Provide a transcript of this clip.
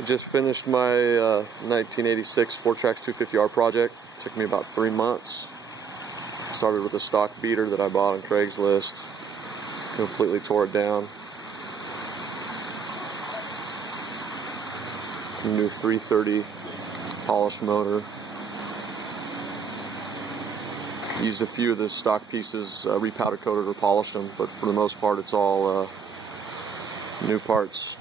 I just finished my 1986 Ford TRX250R project. It took me about 3 months. Started with a stock beater that I bought on Craigslist. Completely tore it down. New 330 polished motor. Used a few of the stock pieces, repowder coated or polished them, but for the most part it's all new parts.